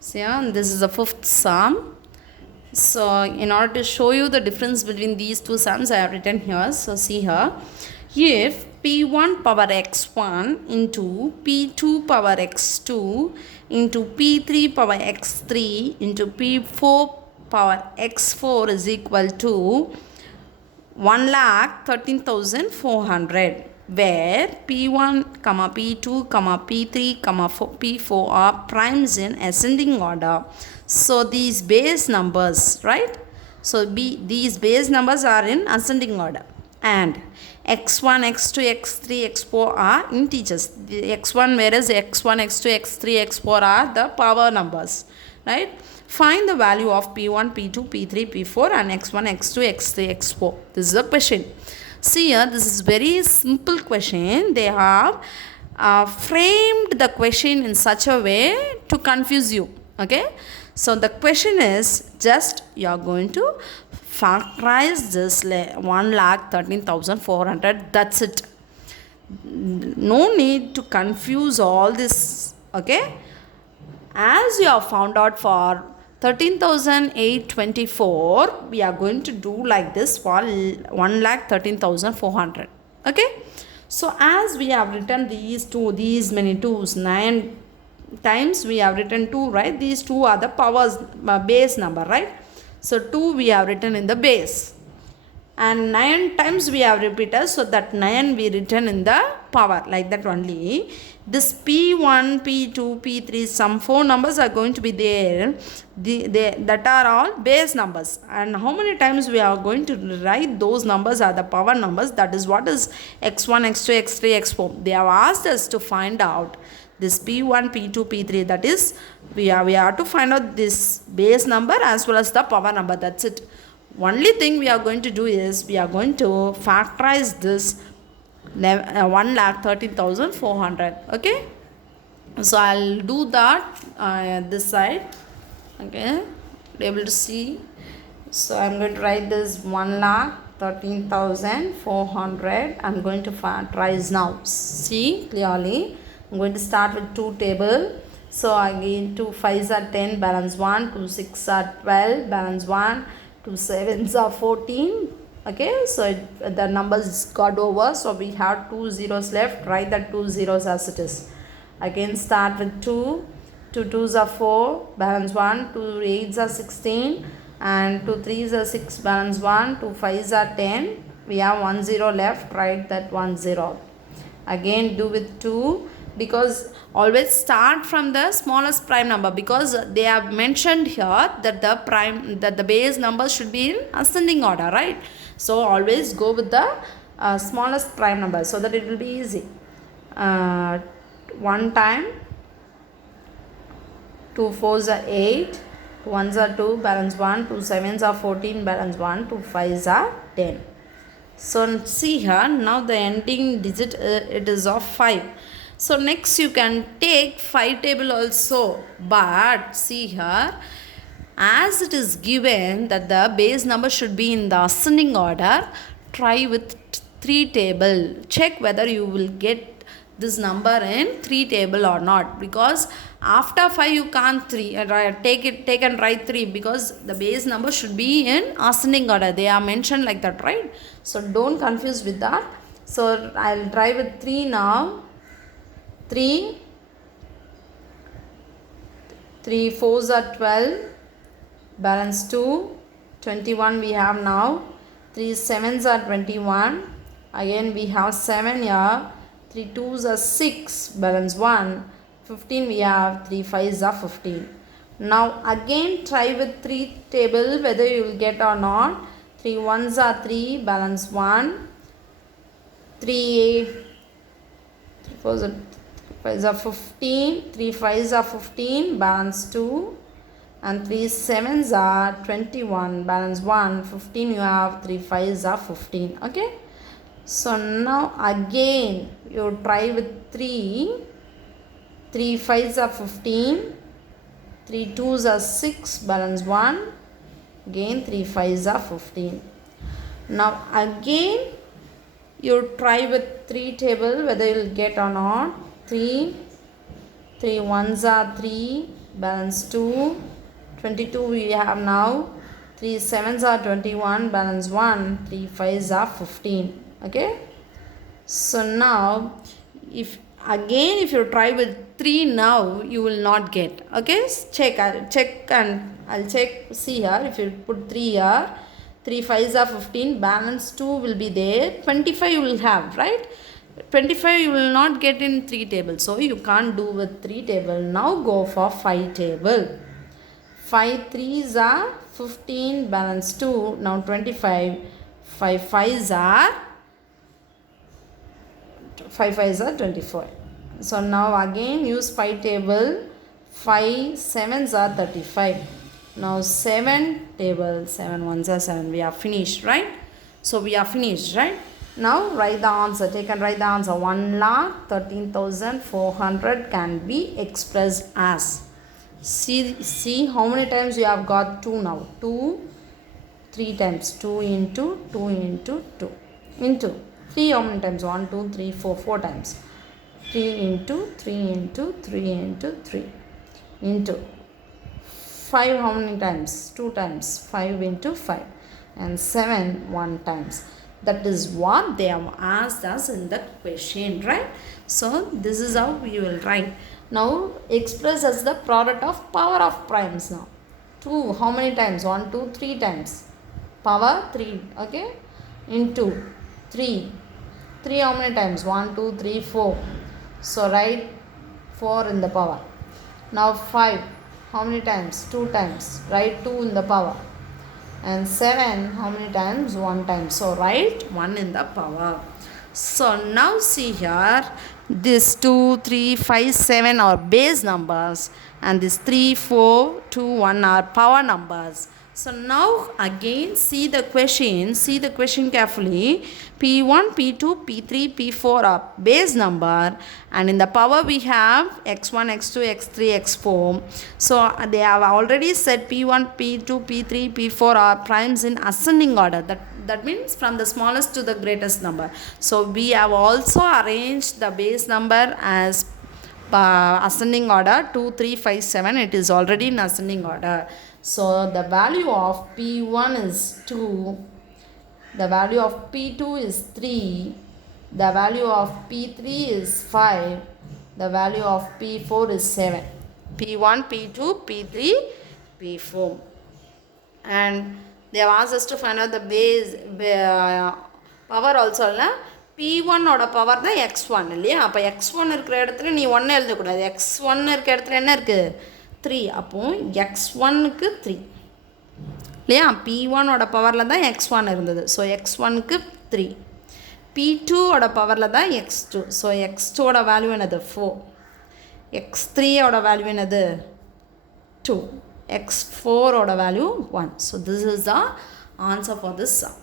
So yeah, this is the fifth sum. So in order to show you the difference between these two sums, I have written here. So see here, if p1 power x1 into p2 power x2 into p3 power x3 into p4 power x4 is equal to 1,13,400, where P1, P2, P3, P4 are primes in ascending order. So these base numbers, right? So these base numbers are in ascending order. And x1, x2, x3, x4 are integers. The x1, whereas x1, x2, x3, x4 are the power numbers, right? Find the value of P1, P2, P3, P4 and x1, x2, x3, x4. This is a question. See here, this is very simple question. They have framed the question in such a way to confuse you. Okay. So the question is just you are going to factorize this 1,13,400. That's it. No need to confuse all this. Okay. As you have found out for 13,824, we are going to do like this for 1,13,400. Okay. So as we have written these many twos, 9 times we have written 2, right? These 2 are the powers, base number, right? So 2 we have written in the base. And 9 times we have repeated, so that 9 we written in the power, like that only. This P1, P2, P3, some 4 numbers are going to be there. That are all base numbers. And how many times we are going to write those numbers are the power numbers. That is what is x1, x2, x3, x4. They have asked us to find out this P1, P2, P3. That is, we have to find out this base number as well as the power number. That's it. Only thing we are going to do is we are going to factorize this 1,13,400. Okay. So I'll do that this side. Okay. Able to see. So I'm going to write this 1,13,400. I'm going to factorize now. See clearly. I'm going to start with 2 table. So again 2 5s are 10, balance 1, 2 6 are 12, balance 1, 2 7s are 14. Okay, so the numbers got over, so we have 2 zeros left. Write that 2 zeros as it is. Again start with 2, 2 2s are 4, balance 1, 2 8s are 16 and 2 3s are 6, balance 1, 2 5s are 10. We have 1 0 left. Write that 1 0. Again do with 2, because always start from the smallest prime number, because they have mentioned here that the base number should be in ascending order, right? So always go with the smallest prime number so that it will be easy. 1 time, 2 4s are 8, 2 1s are 2, balance 1, 2 7s are 14, balance 1, 2 5s are 10. So see here, now the ending digit it is of 5. So next you can take 5 table also, but see here, as it is given that the base number should be in the ascending order, try with 3 table. Check whether you will get this number in 3 table or not, because after 5 you can't take and write 3, because the base number should be in ascending order. They are mentioned like that, right? So don't confuse with that. So I'll try with 3 now. 3 4s are 12, balance 2, 21 we have now. 3 7s are 21, again we have 7 here. 3 2s are 6, balance 1, 15 we have. 3 5s are 15. Now again try with 3 table whether you will get or not. 3 1s are 3, balance 1, 3 4s are 5s are 15, 3 5s are 15, balance 2, and 3 7s are 21, balance 1, 15 you have. 3 5s are 15. Okay. So now again you try with 3 5s are 15, 3 2s are 6, balance 1, again 3 5s are 15. Now again you try with 3 table whether you will get or not. 3 1s are 3, balance 2, 22 we have now, 3 sevens are 21, balance 1, 3 fives are 15. Okay. So now if you try with 3 now, you will not get. Okay, check. I'll check. See here, if you put 3 here, 3 fives are 15, balance 2 will be there, 25 you will have, right? 25 you will not get in 3 table, so you can't do with 3 table. Now go for 5 table. 5 threes are 15, balance 2, now 25, 5 fives are 24. So now again use 5 table, 5 sevens are 35. Now 7 table, 7 ones are 7. We are finished, right? So we are finished, right? Now write the answer. Take and write the answer. 1,13,400 can be expressed as. See how many times you have got 2 now. 2, 3 times. 2 into 2 into 2 into 3 how many times? 1, 2, 3, 4, 4 times. 3 into 3 into 3 into 3 into 5 how many times? 2 times. 5 into 5 and 7 1 times. That is what they have asked us in the question, right? So this is how we will write. Now express as the product of power of primes now. 2 how many times? 1, 2, 3 times. Power 3, okay? Into 3. 3 how many times? 1, 2, 3, 4. So write 4 in the power. Now 5 how many times? 2 times. Write 2 in the power. And 7 how many times? 1 time. So write 1 in the power. So now see here, this 2, 3, 5, 7 are base numbers, and this 3, 4, 2, 1 are power numbers. So now again see the question carefully. P1, P2, P3, P4 are base number, and in the power we have x1, x2, x3, x4. So they have already said P1, P2, P3, P4 are primes in ascending order. That means from the smallest to the greatest number. So we have also arranged the base number as ascending order 2, 3, 5, 7. It is already in ascending order. So the value of P1 is 2, the value of P2 is 3, the value of P3 is 5, the value of P4 is 7. P1, P2, P3, P4. And they have asked us to find out the base power also. P1 oda power தான் x1 இல்லையா? அப்போ x1 இருக்கிற இடத்துல நீ 1 எழுதக்கூடாது. x1 இருக்கிற இடத்துல என்ன இருக்குது? 3. அப்போ x1க்கு 3 இல்லையா? P1 ஓட பவரில் தான் x1 இருந்தது. ஸோ x1க்கு 3. P2 ஓட பவரில் தான் x2. ஸோ x2 ஓட வேல்யூ என்னது? 4. x3 ஓட வேல்யூ என்னது? 2. x4 ஓட value 1. So this is the answer for this sum.